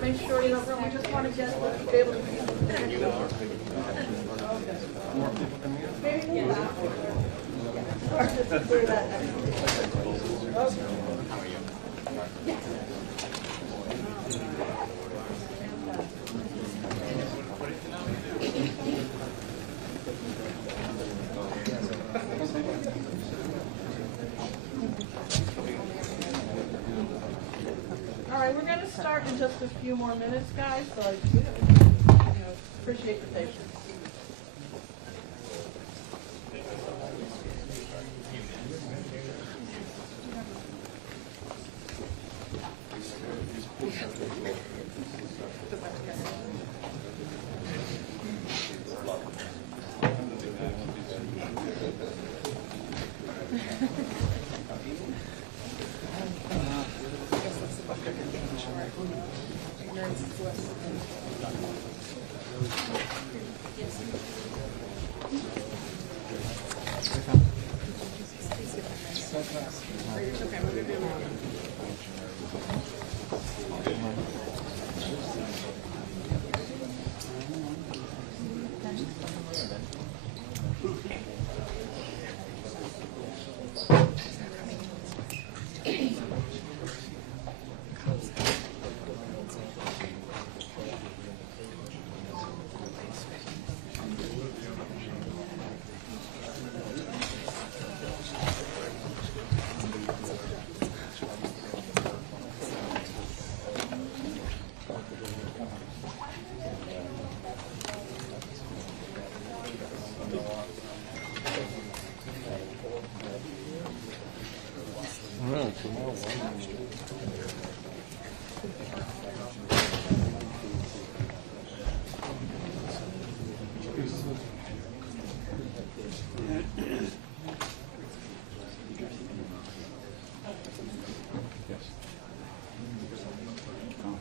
Make sure you don't really just want to get be able to maybe or just do that. All right, we're going to start in just a few more minutes, guys, so I appreciate the patience.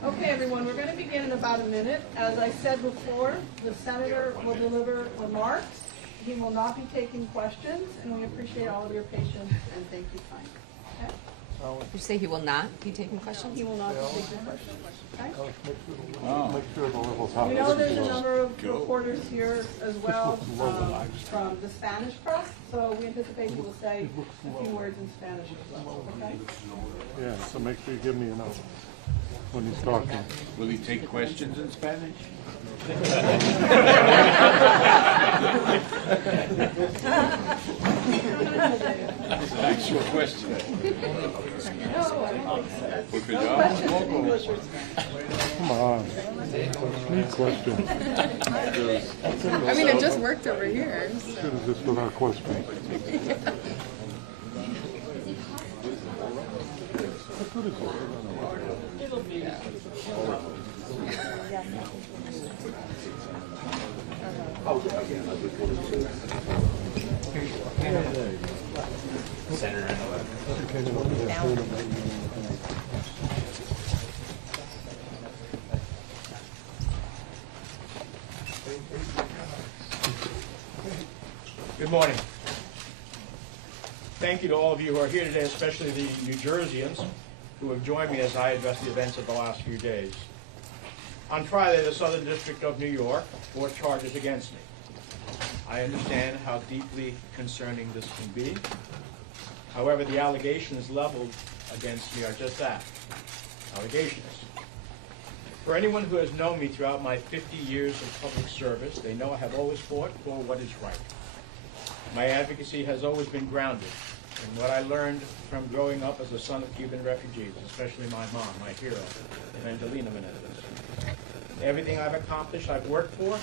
Okay, everyone, we're going to begin in about a minute. As I said before, the senator will deliver remarks. He will not be taking questions, and we appreciate all of your patience and thank you kindly. Okay? You say he will not be taking questions? He will not be taking questions. Okay? Make sure the level's high. We know there's a number of reporters here as well from the Spanish press, so we anticipate he will say a few words in Spanish as well. Okay? Yeah, so make sure you give me a note when he's talking. Will he take questions in Spanish? That's an actual question. Come on. Need questions. I mean, it just worked over here. Should have just without questions. How good is it? It'll be. Good morning. Thank you to all of you who are here today, especially the New Jerseyans who have joined me as I address the events of the last few days. On Friday, the Southern District of New York brought charges against me. I understand how deeply concerning this can be. However, the allegations leveled against me are just that, allegations. For anyone who has known me throughout my 50 years of public service, they know I have always fought for what is right. My advocacy has always been grounded in what I learned from growing up as a son of Cuban refugees, especially my mom, my hero, Evangelina Menendez. Everything I've accomplished, I've worked for,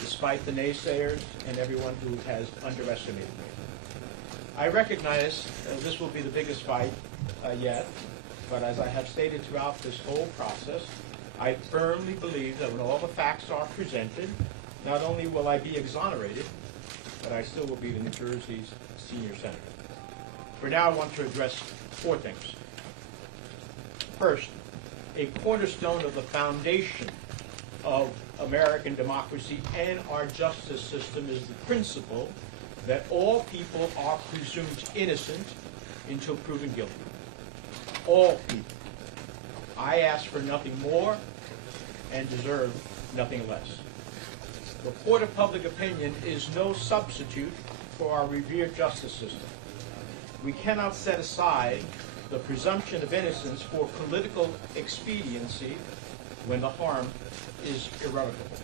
despite the naysayers and everyone who has underestimated me. I recognize this will be the biggest fight yet, but as I have stated throughout this whole process, I firmly believe that when all the facts are presented, not only will I be exonerated, but I still will be the New Jersey's senior senator. For now, I want to address 4 things. First, a cornerstone of the foundation of American democracy and our justice system is the principle that all people are presumed innocent until proven guilty. All people. I ask for nothing more and deserve nothing less. The court of public opinion is no substitute for our revered justice system. We cannot set aside the presumption of innocence for political expediency when the harm is irrevocable.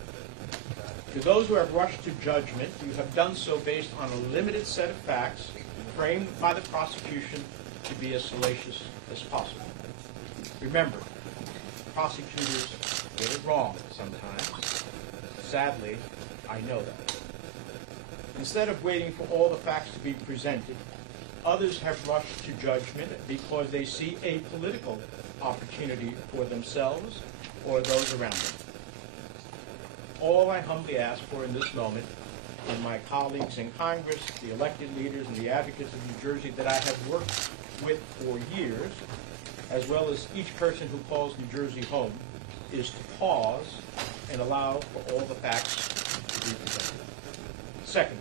To those who have rushed to judgment, you have done so based on a limited set of facts framed by the prosecution to be as salacious as possible. Remember, prosecutors get it wrong sometimes. Sadly, I know that. Instead of waiting for all the facts to be presented, others have rushed to judgment because they see a political opportunity for themselves or those around them. All I humbly ask for in this moment from my colleagues in Congress, the elected leaders, and the advocates of New Jersey that I have worked with for years, as well as each person who calls New Jersey home, is to pause and allow for all the facts to be presented. Second,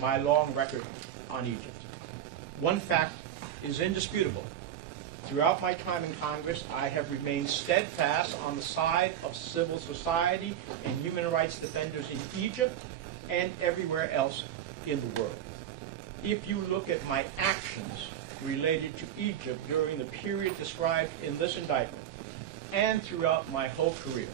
my long record on Egypt. One fact is indisputable. Throughout my time in Congress, I have remained steadfast on the side of civil society and human rights defenders in Egypt and everywhere else in the world. If you look at my actions related to Egypt during the period described in this indictment and throughout my whole career,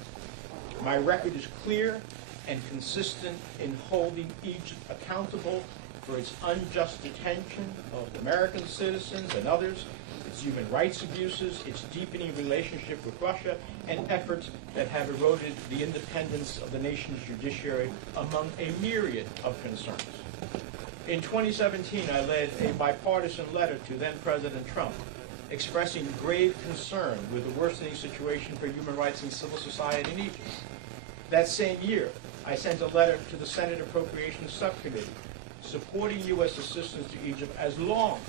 my record is clear and consistent in holding Egypt accountable for its unjust detention of American citizens and others, its human rights abuses, its deepening relationship with Russia, and efforts that have eroded the independence of the nation's judiciary, among a myriad of concerns. In 2017, I led a bipartisan letter to then-President Trump expressing grave concern with the worsening situation for human rights and civil society in Egypt. That same year, I sent a letter to the Senate Appropriations Subcommittee supporting U.S. assistance to Egypt as long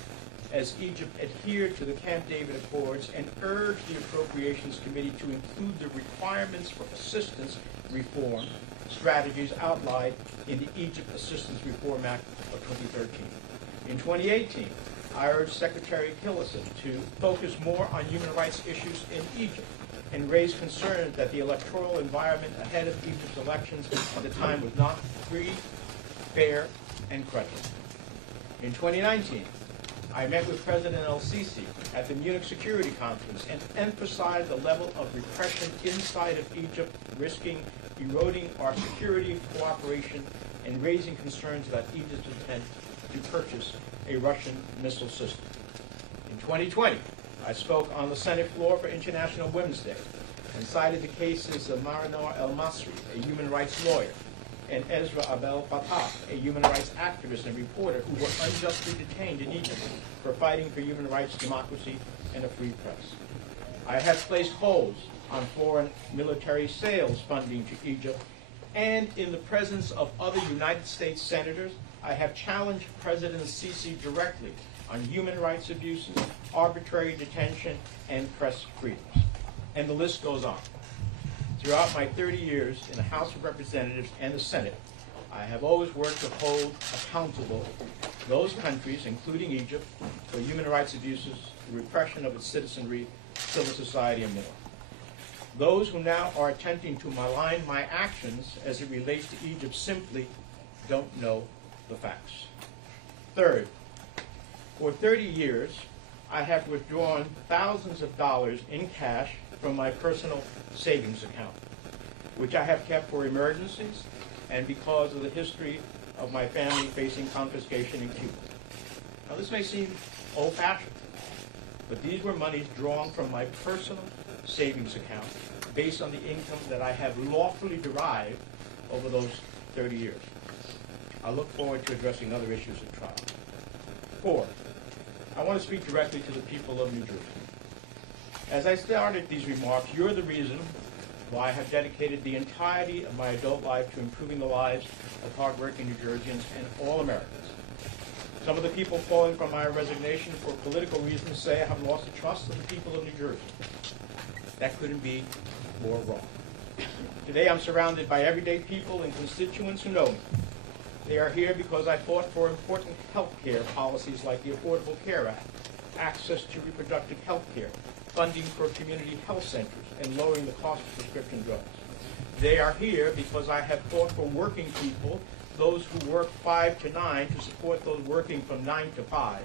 as Egypt adhered to the Camp David Accords and urged the Appropriations Committee to include the requirements for assistance reform strategies outlined in the Egypt Assistance Reform Act of 2013. In 2018, I urged Secretary Tillerson to focus more on human rights issues in Egypt and raise concerns that the electoral environment ahead of Egypt's elections at the time was not free, fair, and credible. In 2019, I met with President el-Sisi at the Munich Security Conference and emphasized the level of repression inside of Egypt, risking eroding our security cooperation and raising concerns about Egypt's intent to purchase a Russian missile system. In 2020, I spoke on the Senate floor for International Women's Day and cited the cases of Marinor El-Masri, a human rights lawyer, and Ezra Abel Fattah, a human rights activist and reporter who were unjustly detained in Egypt for fighting for human rights, democracy, and a free press. I have placed holds on foreign military sales funding to Egypt, and in the presence of other United States senators, I have challenged President Sisi directly on human rights abuses, arbitrary detention, and press freedoms. And the list goes on. Throughout my 30 years in the House of Representatives and the Senate, I have always worked to hold accountable those countries, including Egypt, for human rights abuses, the repression of its citizenry, civil society, and more. Those who now are attempting to malign my actions as it relates to Egypt simply don't know the facts. Third, for 30 years, I have withdrawn thousands of dollars in cash from my personal savings account, which I have kept for emergencies and because of the history of my family facing confiscation in Cuba. Now, this may seem old-fashioned, but these were monies drawn from my personal savings account based on the income that I have lawfully derived over those 30 years. I look forward to addressing other issues at trial. 4, I want to speak directly to the people of New Jersey. As I started these remarks, you're the reason why I have dedicated the entirety of my adult life to improving the lives of hardworking New Jerseyans and all Americans. Some of the people calling for my resignation for political reasons say I have lost the trust of the people of New Jersey. That couldn't be more wrong. Today I'm surrounded by everyday people and constituents who know me. They are here because I fought for important health care policies like the Affordable Care Act, access to reproductive health care, funding for community health centers, and lowering the cost of prescription drugs. They are here because I have fought for working people, those who work 5 to 9, to support those working from 9 to 5.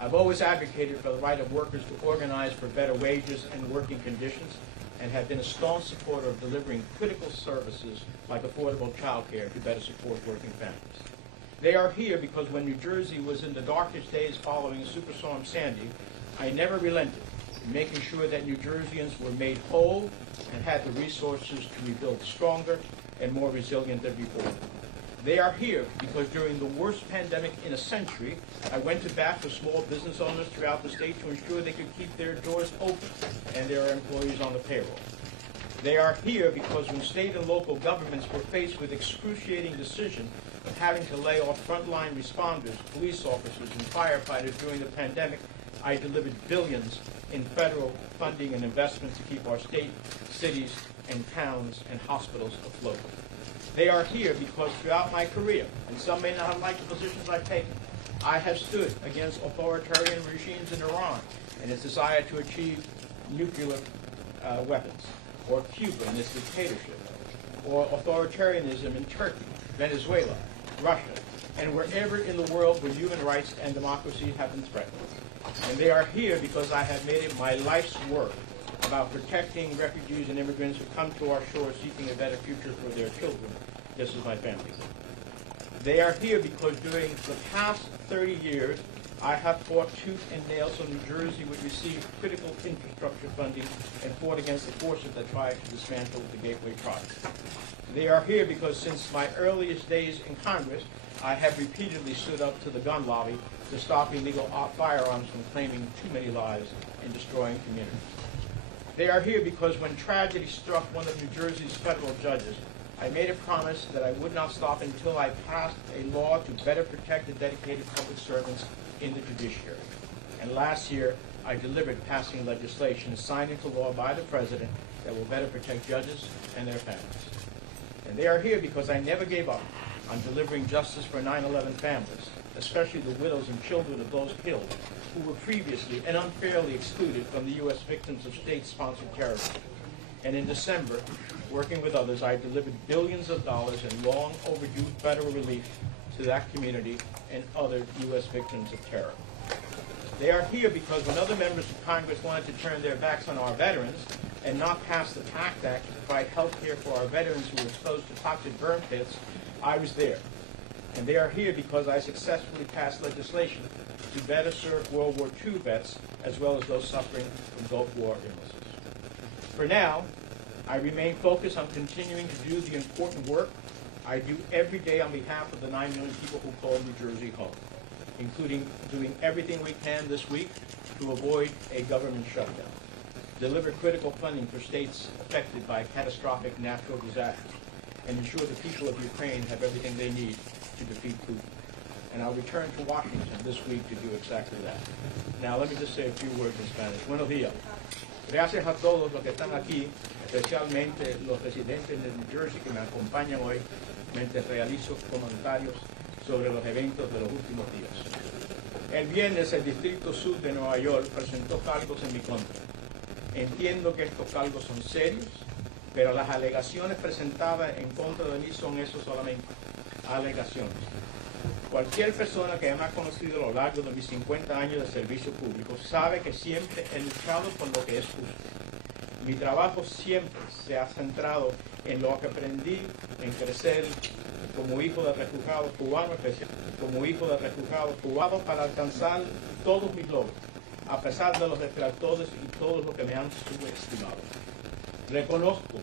I've always advocated for the right of workers to organize for better wages and working conditions, and have been a staunch supporter of delivering critical services like affordable child care to better support working families. They are here because when New Jersey was in the darkest days following Superstorm Sandy, I never relented in making sure that New Jerseyans were made whole and had the resources to rebuild stronger and more resilient than before. They are here because during the worst pandemic in a century, I went to bat for small business owners throughout the state to ensure they could keep their doors open and their employees on the payroll. They are here because when state and local governments were faced with excruciating decision of having to lay off frontline responders, police officers, and firefighters during the pandemic, I delivered billions in federal funding and investments to keep our state, cities, and towns and hospitals afloat. They are here because throughout my career, and some may not have liked the positions I've taken, I have stood against authoritarian regimes in Iran and its desire to achieve nuclear weapons, or Cuba and its dictatorship, or authoritarianism in Turkey, Venezuela, Russia, and wherever in the world where human rights and democracy have been threatened. And they are here because I have made it my life's work about protecting refugees and immigrants who come to our shores seeking a better future for their children. This is my family. They are here because during the past 30 years, I have fought tooth and nail so New Jersey would receive critical infrastructure funding and fought against the forces that tried to dismantle the Gateway Project. They are here because since my earliest days in Congress, I have repeatedly stood up to the gun lobby to stop illegal firearms from claiming too many lives and destroying communities. They are here because when tragedy struck one of New Jersey's federal judges, I made a promise that I would not stop until I passed a law to better protect the dedicated public servants in the judiciary. And last year, I delivered passing legislation signed into law by the President that will better protect judges and their families. And they are here because I never gave up on delivering justice for 9/11 families, especially the widows and children of those killed who were previously and unfairly excluded from the U.S. victims of state-sponsored terrorism. And in December, working with others, I delivered billions of dollars in long overdue federal relief to that community and other U.S. victims of terror. They are here because when other members of Congress wanted to turn their backs on our veterans and not pass the PACT Act to provide health care for our veterans who were exposed to toxic burn pits, I was there. And they are here because I successfully passed legislation to better serve World War II vets as well as those suffering from Gulf War illnesses. For now, I remain focused on continuing to do the important work I do every day on behalf of the 9 million people who call New Jersey home, including doing everything we can this week to avoid a government shutdown, deliver critical funding for states affected by catastrophic natural disasters, and ensure the people of Ukraine have everything they need to defeat Putin. And I'll return to Washington this week to do exactly that. Now, let me just say a few words in Spanish. Buenos días. Gracias a todos los que están aquí, especialmente los residentes de New Jersey que me acompañan hoy, mientras realizo comentarios sobre los eventos de los últimos días. El viernes el Distrito Sur de Nueva York presentó cargos en mi contra. Entiendo que estos cargos son serios, pero las alegaciones presentadas en contra de mí son eso solamente, alegaciones. Cualquier persona que me ha conocido a lo largo de mis 50 años de servicio público sabe que siempre he luchado por lo que es justo. Mi trabajo siempre se ha centrado en lo que aprendí en crecer como hijo de refugiados cubanos, para alcanzar todos mis logros, a pesar de los detractores y todos los que me han subestimado. Reconozco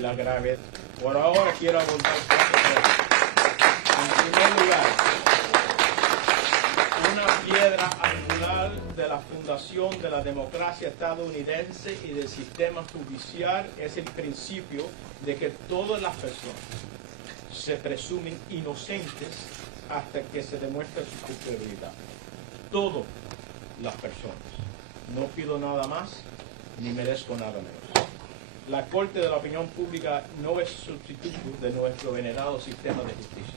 la gravedad. Por ahora quiero abordar cuatro cosas. En primer lugar, una piedra angular de la fundación de la democracia estadounidense y del sistema judicial es el principio de que todas las personas se presumen inocentes hasta que se demuestre su culpabilidad. Todas las personas. No pido nada más ni merezco nada menos. La Corte de la Opinión Pública no es sustituto de nuestro venerado sistema de justicia.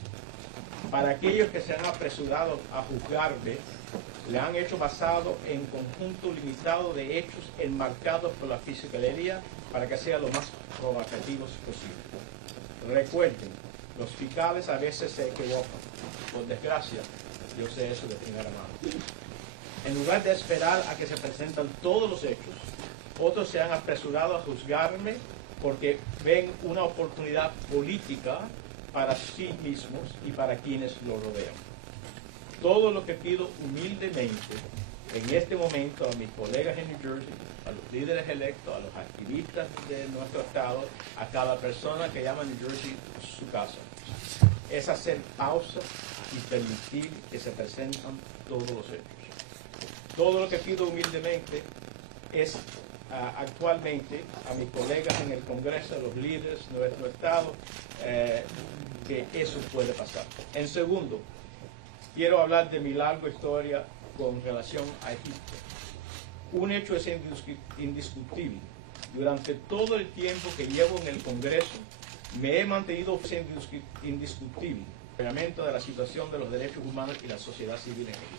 Para aquellos que se han apresurado a juzgarme, le han hecho basado en conjunto limitado de hechos enmarcados por la fiscalía para que sea lo más provocativos posible. Recuerden, los fiscales a veces se equivocan. Por desgracia, yo sé eso de primera mano. En lugar de esperar a que se presentan todos los hechos, otros se han apresurado a juzgarme porque ven una oportunidad política para sí mismos y para quienes lo rodean. Todo lo que pido humildemente en este momento a mis colegas en New Jersey, a los líderes electos, a los activistas de nuestro estado, a cada persona que llama a New Jersey su casa, es hacer pausa y permitir que se presentan todos los hechos. Todo lo que pido humildemente es actualmente a mis colegas en el Congreso, a los líderes de nuestro estado, que eso puede pasar. En segundo, quiero hablar de mi larga historia con relación a Egipto. Un hecho es indiscutible. Durante todo el tiempo que llevo en el Congreso, me he mantenido indiscutible el reglamento de la situación de los derechos humanos y la sociedad civil en Egipto.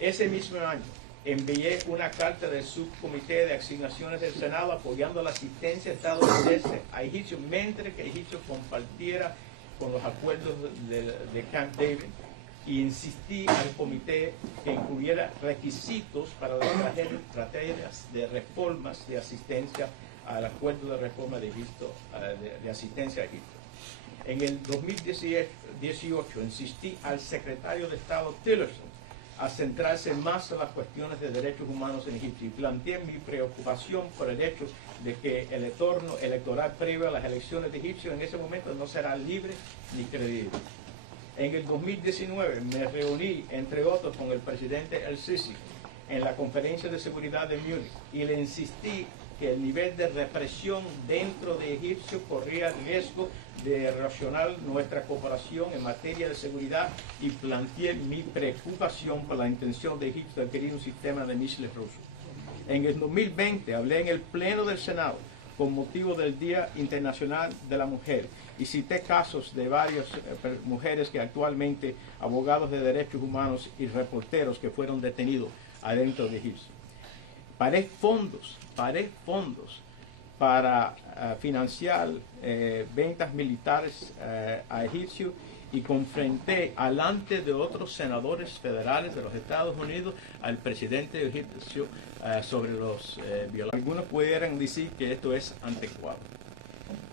Ese mismo año envié una carta del subcomité de asignaciones del Senado apoyando la asistencia estadounidense a Egipto, mientras que Egipto compartiera con los acuerdos de Camp David, y insistí al comité que incluyera requisitos para las estrategias de reformas de asistencia al acuerdo de reforma de Egipto, de asistencia a Egipto. En el 2018 insistí al secretario de Estado Tillerson a centrarse más en las cuestiones de derechos humanos en Egipto y planteé mi preocupación por el hecho de que el entorno electoral previo a las elecciones de Egipto en ese momento no será libre ni creíble. En el 2019 me reuní, entre otros, con el presidente El-Sisi en la Conferencia de Seguridad de Múnich y le insistí que el nivel de represión dentro de Egipto corría riesgo de erosionar nuestra cooperación en materia de seguridad y planteé mi preocupación por la intención de Egipto de adquirir un sistema de misiles rusos. En el 2020 hablé en el Pleno del Senado con motivo del Día Internacional de la Mujer y cité casos de varias mujeres que actualmente, abogados de derechos humanos y reporteros que fueron detenidos adentro de Egipto. Paré fondos para financiar ventas militares a Egipto y confronté delante de otros senadores federales de los Estados Unidos al presidente de Egipto sobre los violadores. Algunos pudieran decir que esto es anticuado,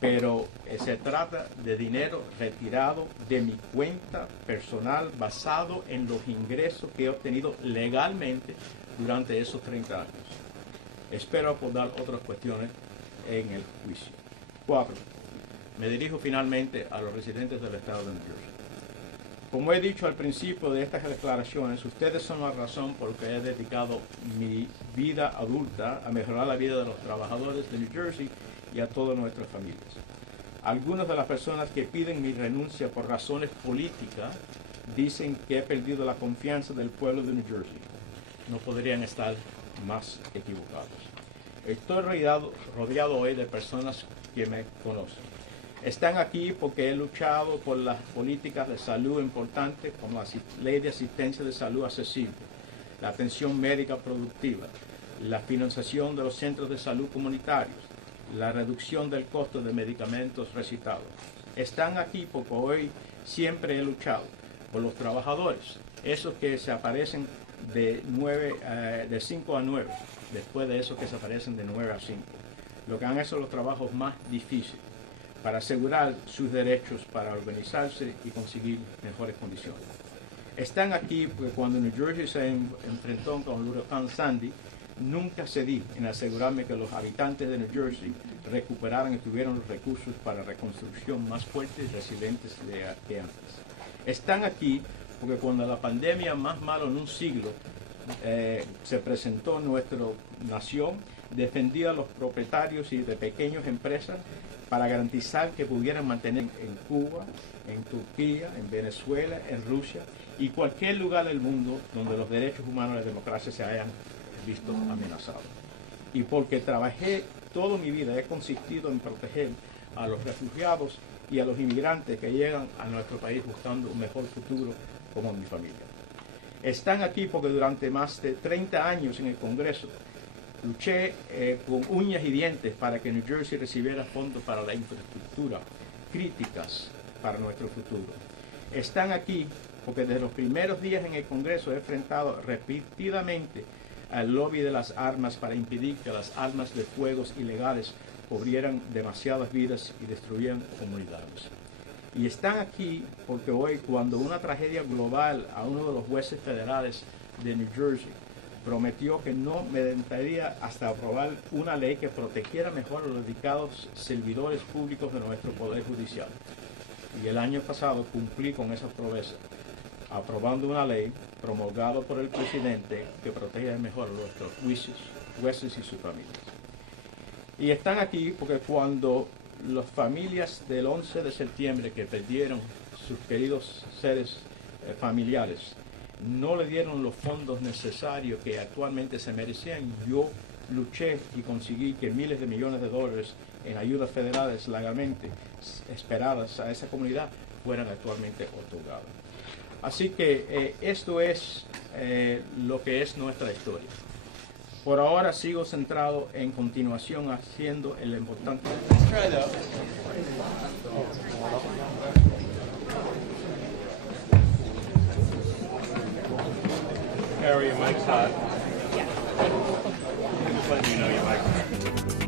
pero se trata de dinero retirado de mi cuenta personal basado en los ingresos que he obtenido legalmente durante esos 30 años. Espero abordar otras cuestiones en el juicio. 4. Me dirijo finalmente a los residentes del estado de New Jersey. Como he dicho al principio de estas declaraciones, ustedes son la razón por la que he dedicado mi vida adulta a mejorar la vida de los trabajadores de New Jersey y a todas nuestras familias. Algunas de las personas que piden mi renuncia por razones políticas dicen que he perdido la confianza del pueblo de New Jersey. No podrían estar más equivocados. Estoy rodeado hoy de personas que me conocen. Están aquí porque he luchado por las políticas de salud importantes como la ley de asistencia de salud accesible, la atención médica productiva, la financiación de los centros de salud comunitarios, la reducción del costo de medicamentos recetados. Están aquí porque hoy siempre he luchado por los trabajadores, esos que se aparecen de 5 a 9, después de esos que se aparecen de 9 a 5. Lo que han hecho los trabajos más difíciles para asegurar sus derechos, para organizarse y conseguir mejores condiciones. Están aquí porque cuando New Jersey se enfrentó con el huracán Sandy, nunca cedí en asegurarme que los habitantes de New Jersey recuperaran y tuvieran los recursos para reconstrucción más fuertes y resilientes que antes. Están aquí porque cuando la pandemia más mala en un siglo se presentó en nuestra nación, defendía a los propietarios y de pequeñas empresas para garantizar que pudieran mantener en Cuba, en Turquía, en Venezuela, en Rusia y cualquier lugar del mundo donde los derechos humanos y la democracia se hayan visto amenazados. Y porque trabajé toda mi vida, he consistido en proteger a los refugiados y a los inmigrantes que llegan a nuestro país buscando un mejor futuro como mi familia. Están aquí porque durante más de 30 años en el Congreso luché con uñas y dientes para que New Jersey recibiera fondos para la infraestructura críticas para nuestro futuro. Están aquí porque desde los primeros días en el Congreso he enfrentado repetidamente al lobby de las armas para impedir que las armas de fuego ilegales cubrieran demasiadas vidas y destruyeran comunidades. Y están aquí porque hoy, cuando una tragedia global a uno de los jueces federales de New Jersey prometió que no meditaría hasta aprobar una ley que protegiera mejor a los dedicados servidores públicos de nuestro Poder Judicial. Y el año pasado cumplí con esa promesa, aprobando una ley promulgada por el presidente que protege mejor a nuestros jueces y sus familias. Y están aquí porque cuando las familias del 11 de septiembre que perdieron sus queridos seres familiares no le dieron los fondos necesarios que actualmente se merecían, yo luché y conseguí que miles de millones de dólares en ayudas federales legalmente esperadas a esa comunidad fueran actualmente otorgadas. Así que esto es lo que es nuestra historia. Por ahora sigo centrado en continuación haciendo el importante. Harry, your mic's hot. Just letting you know your mic's hot.